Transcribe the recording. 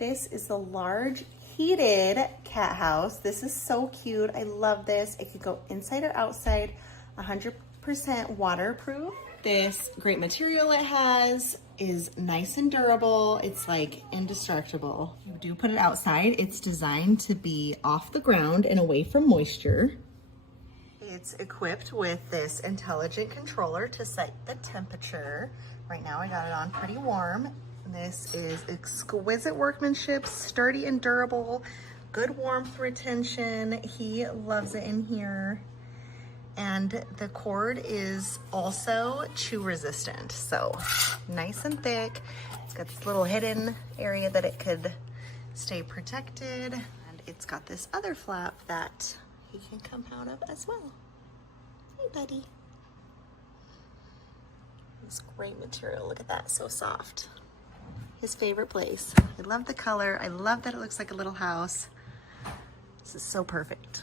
This is the large heated cat house. This is so cute. I love this. It could go inside or outside, 100% waterproof. This great material it has is nice and durable. It's like indestructible. You do put it outside. It's designed to be off the ground and away from moisture. It's equipped with this intelligent controller to set the temperature. Right now I got it on pretty warm. This is exquisite workmanship, sturdy and durable, good warmth retention. He loves it in here. And the cord is also chew resistant, so nice and thick. It's got this little hidden area that it could stay protected. And it's got this other flap that he can come out of as well. Hey, buddy. This great material, look at that, so soft. His favorite place. I love the color. I love that it looks like a little house. This is so perfect.